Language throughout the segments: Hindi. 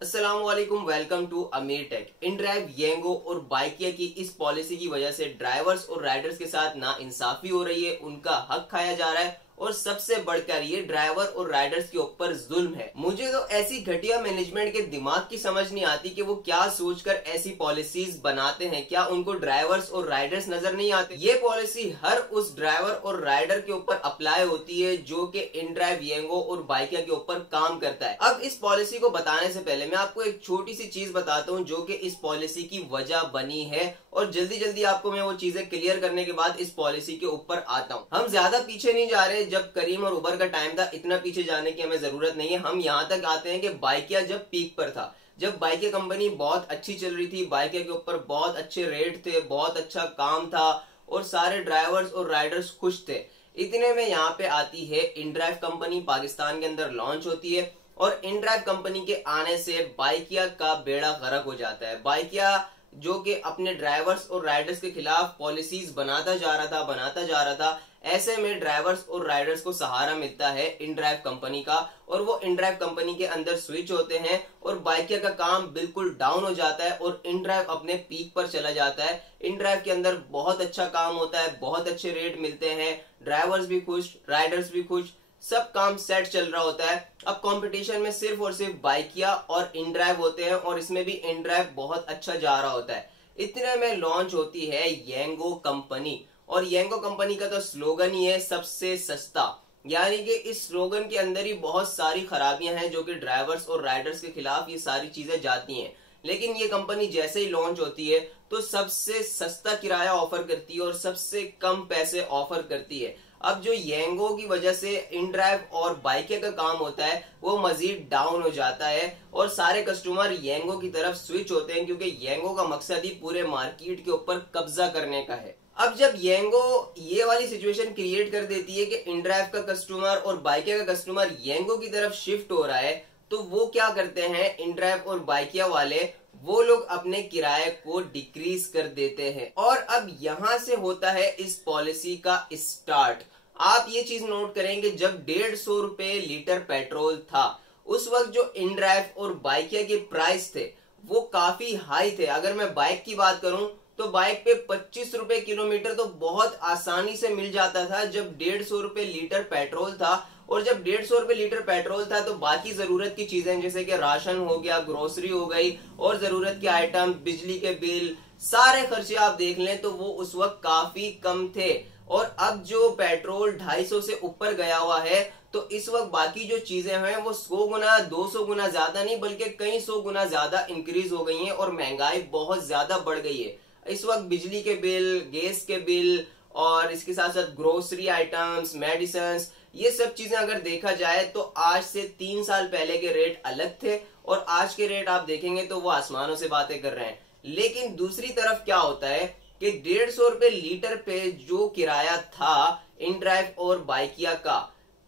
अस्सलाम वालेकुम, वेलकम टू अमीर टेक। इनड्राइव, येंगो और बाइकिया की इस पॉलिसी की वजह से ड्राइवर्स और राइडर्स के साथ ना इंसाफी हो रही है, उनका हक खाया जा रहा है और सबसे बढ़कर ये ड्राइवर और राइडर्स के ऊपर जुल्म है। मुझे तो ऐसी घटिया मैनेजमेंट के दिमाग की समझ नहीं आती कि वो क्या सोचकर ऐसी पॉलिसीज बनाते हैं। क्या उनको ड्राइवर्स और राइडर्स नजर नहीं आते? ये पॉलिसी हर उस ड्राइवर और राइडर के ऊपर अप्लाई होती है जो कि इनड्राइव, येंगो और बाइकिया के ऊपर काम करता है। अब इस पॉलिसी को बताने से पहले मैं आपको एक छोटी सी चीज बताता हूँ जो कि इस पॉलिसी की वजह बनी है, और जल्दी जल्दी आपको मैं वो चीजें क्लियर करने के बाद इस पॉलिसी के ऊपर आता हूँ। हम ज्यादा पीछे नहीं जा रहे, जब करीम और उबर का टाइम था इतना पीछे जाने की हमें जरूरत नहीं है। हम यहाँ तक आते हैं कि बाइकिया जब पीक पर था, जब बाइकिया कंपनी बहुत अच्छी चल रही थी, बाइकिया के ऊपर बहुत अच्छे रेट थे, बहुत अच्छा काम था और सारे ड्राइवर्स और राइडर्स खुश थे। इतने में यहाँ पे आती है इनड्राइव कंपनी, पाकिस्तान के अंदर लॉन्च होती है और इनड्राइव कंपनी के आने से बाइकिया का बेड़ा गर्क हो जाता है। बाइकिया जो कि अपने ड्राइवर्स और राइडर्स के खिलाफ पॉलिसीज बनाता जा रहा था, ऐसे में ड्राइवर्स और राइडर्स को सहारा मिलता है इनड्राइव कंपनी का, और वो इनड्राइव कंपनी के अंदर स्विच होते हैं और बाइकिया का काम बिल्कुल डाउन हो जाता है और इनड्राइव अपने पीक पर चला जाता है। इनड्राइव के अंदर बहुत अच्छा काम होता है, बहुत अच्छे रेट मिलते हैं, ड्राइवर्स भी खुश, राइडर्स भी खुश, सब काम सेट चल रहा होता है। अब कंपटीशन में सिर्फ और सिर्फ बाइकिया और इनड्राइव होते हैं और इसमें भी इनड्राइव बहुत अच्छा जा रहा होता है। इतने में लॉन्च होती है येंगो कंपनी, और येंगो कंपनी का तो स्लोगन ही है सबसे सस्ता। यानी कि इस स्लोगन के अंदर ही बहुत सारी खराबियां हैं जो कि ड्राइवर्स और राइडर्स के खिलाफ ये सारी चीजें जाती हैं। लेकिन ये कंपनी जैसे ही लॉन्च होती है तो सबसे सस्ता किराया ऑफर करती है और सबसे कम पैसे ऑफर करती है। अब जो येंगो की वजह से इनड्राइव और बाइकिया का काम होता है वो मजीद डाउन हो जाता है और सारे कस्टमर येंगो की तरफ स्विच होते हैं, क्योंकि येंगो का मकसद ही पूरे मार्केट के ऊपर कब्जा करने का है। अब जब येंगो ये वाली सिचुएशन क्रिएट कर देती है कि इनड्राइव का कस्टमर और बाइकिया का कस्टमर येंगो की तरफ शिफ्ट हो रहा है, तो वो क्या करते हैं, इनड्राइव और बाइकिया वाले, वो लोग अपने किराए को डिक्रीज कर देते हैं। और अब यहां से होता है इस पॉलिसी का स्टार्ट। आप ये चीज नोट करेंगे, जब 150 रुपए लीटर पेट्रोल था उस वक्त जो इनड्राइव और बाइकिया के प्राइस थे वो काफी हाई थे। अगर मैं बाइक की बात करूं तो बाइक पे 25 रुपए किलोमीटर तो बहुत आसानी से मिल जाता था जब 150 रुपए लीटर पेट्रोल था। और जब 150 रुपए लीटर पेट्रोल था तो बाकी जरूरत की चीजें जैसे कि राशन हो गया, ग्रोसरी हो गई और जरूरत के आइटम, बिजली के बिल, सारे खर्चे आप देख लें तो वो उस वक्त काफी कम थे। और अब जो पेट्रोल 250 से ऊपर गया हुआ है तो इस वक्त बाकी जो चीजें हैं वो 100 गुना 200 गुना ज्यादा नहीं बल्कि कई 100 गुना ज्यादा इंक्रीज हो गई हैं और महंगाई बहुत ज्यादा बढ़ गई है। इस वक्त बिजली के बिल, गैस के बिल और इसके साथ साथ ग्रोसरी आइटम्स, मेडिसिन, ये सब चीजें अगर देखा जाए तो आज से 3 साल पहले के रेट अलग थे और आज के रेट आप देखेंगे तो वो आसमानों से बातें कर रहे हैं। लेकिन दूसरी तरफ क्या होता है कि 150 रुपए लीटर पे जो किराया था इनड्राइव और बाइकिया का,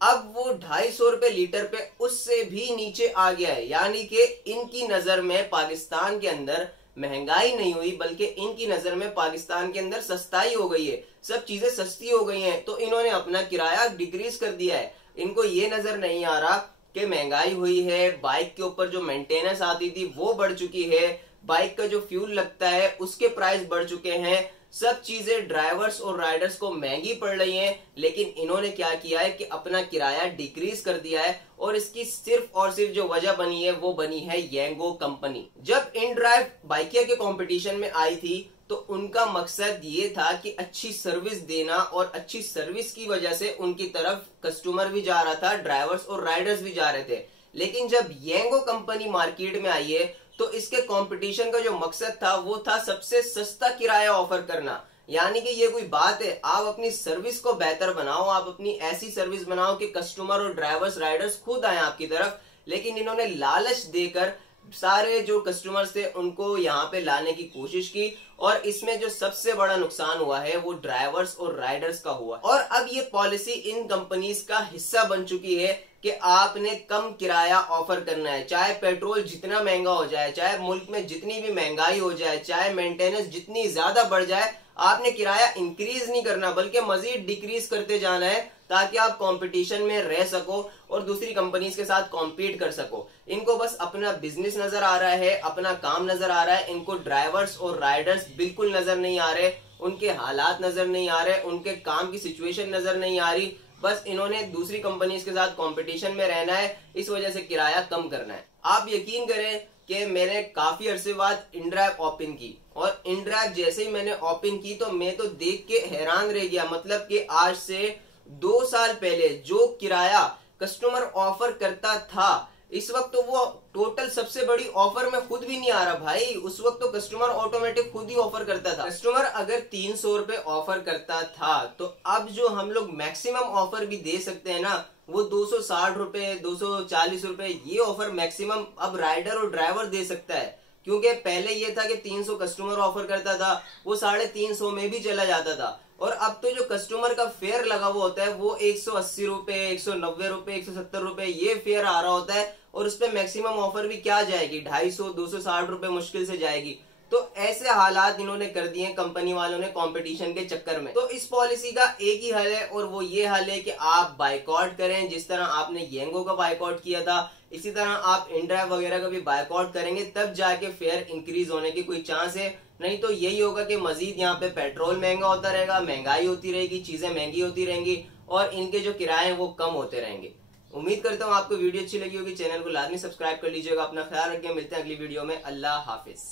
अब वो 250 रुपए लीटर पे उससे भी नीचे आ गया है। यानी कि इनकी नजर में पाकिस्तान के अंदर महंगाई नहीं हुई बल्कि इनकी नजर में पाकिस्तान के अंदर सस्ताई हो गई है, सब चीजें सस्ती हो गई हैं, तो इन्होंने अपना किराया डिक्रीज कर दिया है। इनको ये नजर नहीं आ रहा कि महंगाई हुई है, बाइक के ऊपर जो मेंटेनेंस आती थी वो बढ़ चुकी है, बाइक का जो फ्यूल लगता है उसके प्राइस बढ़ चुके हैं, सब चीजें ड्राइवर्स और राइडर्स को महंगी पड़ रही हैं। लेकिन इन्होंने क्या किया है कि अपना किराया डिक्रीज कर दिया है और इसकी सिर्फ और सिर्फ जो वजह बनी है वो बनी है येंगो कंपनी। जब इनड्राइव बाइकिया के कंपटीशन में आई थी तो उनका मकसद ये था कि अच्छी सर्विस देना, और अच्छी सर्विस की वजह से उनकी तरफ कस्टमर भी जा रहा था, ड्राइवर्स और राइडर्स भी जा रहे थे। लेकिन जब येंगो कंपनी मार्केट में आई है तो इसके कंपटीशन का जो मकसद था वो था सबसे सस्ता किराया ऑफर करना। यानी कि ये कोई बात है, आप अपनी सर्विस को बेहतर बनाओ, आप अपनी ऐसी सर्विस बनाओ कि कस्टमर और ड्राइवर्स राइडर्स खुद आए आपकी तरफ। लेकिन इन्होंने लालच देकर सारे जो कस्टमर्स थे उनको यहाँ पे लाने की कोशिश की और इसमें जो सबसे बड़ा नुकसान हुआ है वो ड्राइवर्स और राइडर्स का हुआ। और अब ये पॉलिसी इन कंपनीज का हिस्सा बन चुकी है कि आपने कम किराया ऑफर करना है, चाहे पेट्रोल जितना महंगा हो जाए, चाहे मुल्क में जितनी भी महंगाई हो जाए, चाहे मेंटेनेंस जितनी ज्यादा बढ़ जाए, आपने किराया इंक्रीज नहीं करना बल्कि मजीद डिक्रीज करते जाना है ताकि आप कंपटीशन में रह सको और दूसरी कंपनीज के साथ कॉम्पीट कर सको। इनको बस अपना बिजनेस नजर आ रहा है, अपना काम नजर आ रहा है, इनको ड्राइवर्स और राइडर्स बिल्कुल नजर नहीं आ रहे, उनके हालात नजर नहीं आ रहे, उनके काम की सिचुएशन नजर नहीं आ रही। बस इन्होंने दूसरी कंपनीज के साथ कंपटीशन में रहना है, इस वजह से किराया कम करना है। आप यकीन करें कि मैंने काफी अरसे बाद इनड्राइव ओपन की और इनड्राइव जैसे ही मैंने ओपन की तो मैं तो देख के हैरान रह गया। मतलब कि आज से 2 साल पहले जो किराया कस्टमर ऑफर करता था, इस वक्त तो वो टोटल सबसे बड़ी ऑफर में खुद भी नहीं आ रहा भाई। उस वक्त तो कस्टमर ऑटोमेटिक खुद ही ऑफर करता था। कस्टमर अगर 300 रुपए ऑफर करता था तो अब जो हम लोग मैक्सिमम ऑफर भी दे सकते हैं ना, वो 260 रुपए, 240 रुपए, ये ऑफर मैक्सिमम अब राइडर और ड्राइवर दे सकता है। क्योंकि पहले ये था कि 300 कस्टमर ऑफर करता था, वो 350 में भी चला जाता था। और अब तो जो कस्टमर का फेयर लगा हुआ होता है वो 180 रुपए, 190 रुपए, 170 रुपए ये फेयर आ रहा होता है। और उस पर मैक्सिमम ऑफर भी क्या जाएगी, 250, 260 रुपए मुश्किल से जाएगी। तो ऐसे हालात इन्होंने कर दिए कंपनी वालों ने कंपटीशन के चक्कर में। तो इस पॉलिसी का एक ही हल है और वो ये हल है कि आप बाइकआउट करें। जिस तरह आपने येंगो का बाइकआउट किया था, इसी तरह आप इनड्राइव वगैरह का भी बाइकआउट करेंगे, तब जाके फेयर इंक्रीज होने की कोई चांस है। नहीं तो यही होगा कि मजीद यहाँ पे पेट्रोल महंगा होता रहेगा, महंगाई होती रहेगी, चीजें महंगी होती रहेंगी और इनके जो किराए हैं वो कम होते रहेंगे। उम्मीद करता हूँ आपको वीडियो अच्छी लगी होगी। चैनल को लाजमी सब्सक्राइब कर लीजिएगा। अपना ख्याल रखिए, मिलते हैं अगली वीडियो में। अल्लाह हाफिज।